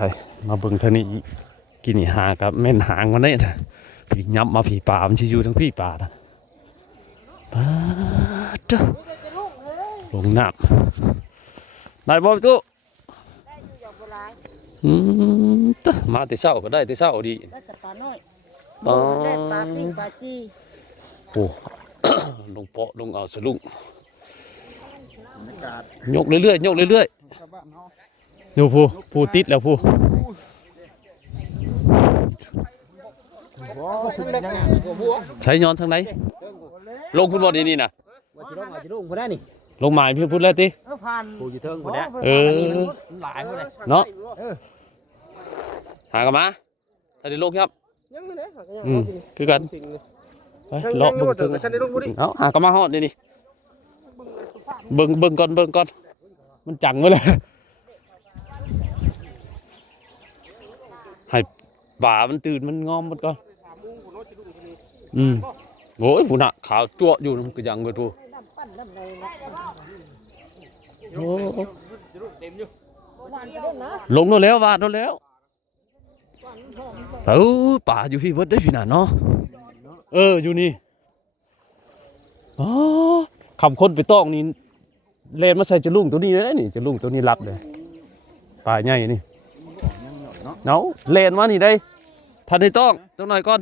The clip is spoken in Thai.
ไปมาเบิ่งเท่านี้กินหากับแม่นหางมันเนี่ยผียับมาผีป่ามันชิอยู่ทั้งพี่ป่านะป่าจ้ะลงน้ำได้บ่พี่ตู้จ้ะมาแต่เช้าก็ได้แต่เช้าดีได้แต่ปลาน้อย ปลา ได้ปลาปิ้งปลาจี โอ้ ลงเปาะลงเอาสลุงยกเรื่อยๆยกเรื่อยๆอยู่ผู้ติดแล้วผู้ใช้ย้อนทางไหนลงพุ่นบอลนี่นะ ว่าจะลงพอได้นี่ ลงหมายเพื่อพูดแล้วติ ผ่าน กูอยู่เทิงพอได้ หลายคนเลย เนาะหากันมาถ้าได้ลงครับคือกันไปเลาะเบิ่งถึงเอาหากันมาฮอดนี่เบิ่งก่อนมันจังไว้เลยให้ป่ามันตื่นมันงอมมันก่อนโอ้ยผู้น่ะขาวจั่วอยู่มันก็ยังเบิดผู้โอ้ลงแล้ววาดแล้วป่าอยู่พี่เบิดได้พี่น่ะเนาะอยู่นี่อ๋อคำคนไปต้องนี่เลนมาใส่จะลุงตัวนี้เลยนี่จะลุงตัวนี้รับเลยป่าใหญ่นี่เนาะเลนมานี่ได้ทันได้ต้องจังหน่อยก่อน